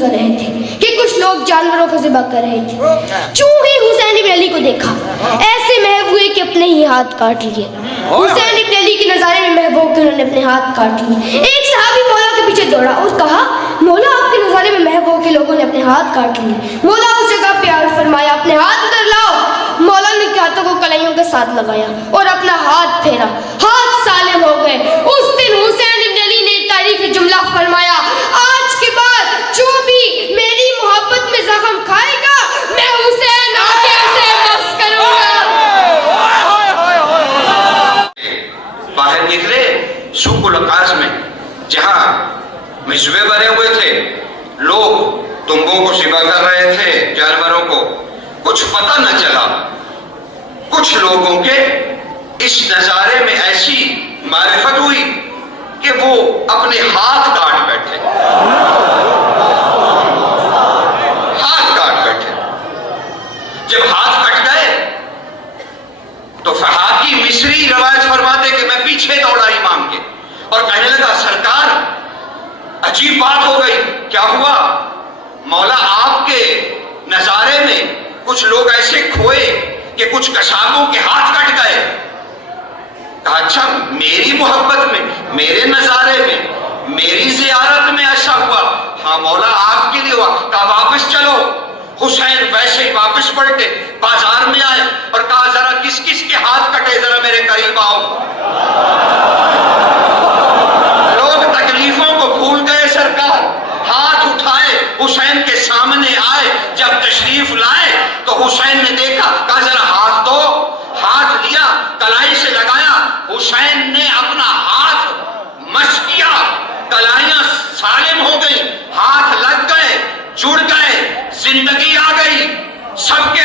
گزر رہے تھے کہ کچھ لوگ جانوروں کو ذبح کر رہے تھے۔ چوں ہی حسین ابن علی کو دیکھا، ایسے محو ہوئے کہ اپنے ہی ہاتھ کاٹ لیے۔ حسین ابن علی کے نظارے میں محو ہو کے انہوں نے اپنے ہاتھ کاٹ لیے۔ ایک صحابی مولا کے پیچھے دوڑا اور کہا، مولا آپ کے نظارے میں محو ہو کے لوگوں نے اپنے ہاتھ کاٹ لیے۔ مولا اس جگہ پہ آ فرمایا، اپنے ہاتھ ادھر لاؤ۔ مولا نے ہاتھوں کو کلائیوں کے ساتھ لگایا اور اپنا ہاتھ پھیرا، ہاتھ سالم ہو گئے۔ اس دن حسین ابن علی نے تاریخی جملہ فرمایا، آج کے بعد جو بھی میری محبت میں زخم کھائے گا میں حسین آ کے اسے بخش کروں گا۔ باہر نکلے سوق العکاظ میں جہاں مصبے بنے ہوئے تھے، لوگ تنبوں کو ذبح کر رہے تھے، جانوروں کو۔ کچھ پتہ نہ چلا، کچھ لوگوں کے اس نظارے میں ایسی معرفت ہوئی کہ وہ اپنے ہاتھ کاٹ بیٹھے، ہاتھ کاٹ بیٹھے۔ جب ہاتھ کٹ گئے تو فہاکی مصری روایت فرماتے کہ میں پیچھے دوڑا امام کے اور کہنے لگا، سرکار عجیب بات ہو گئی، کیا ہوا؟ مولا آپ کے نظارے میں کچھ لوگ ایسے کھوئے کہ کچھ قصابوں کے ہاتھ کٹ گئے۔ کہا اچھا، میری محبت میں، میرے نظارے میں، میری زیارت میں ایسا ہوا؟ ہاں مولا آپ کے لیے ہوا۔ کہا واپس چلو۔ حسین ویسے ہی واپس پلٹے، بازار میں آئے اور کہا ذرا کس کس کے ہاتھ کٹے، ذرا میرے قریب آؤ۔ لوگ تکلیفوں کو بھول گئے، سرکار ہاتھ اٹھائے، حسین کے سامنے آئے۔ جب تشریف لائے تو حسین نے دیکھا، کہا ذرا ہاتھ دو۔ ہاتھ لیا، کلائی سے لگایا، حسین نے اپنا ہاتھ مس کیا، کلائیاں سالم ہو گئی، ہاتھ لگ گئے، جڑ گئے، زندگی آ گئی۔ سب کے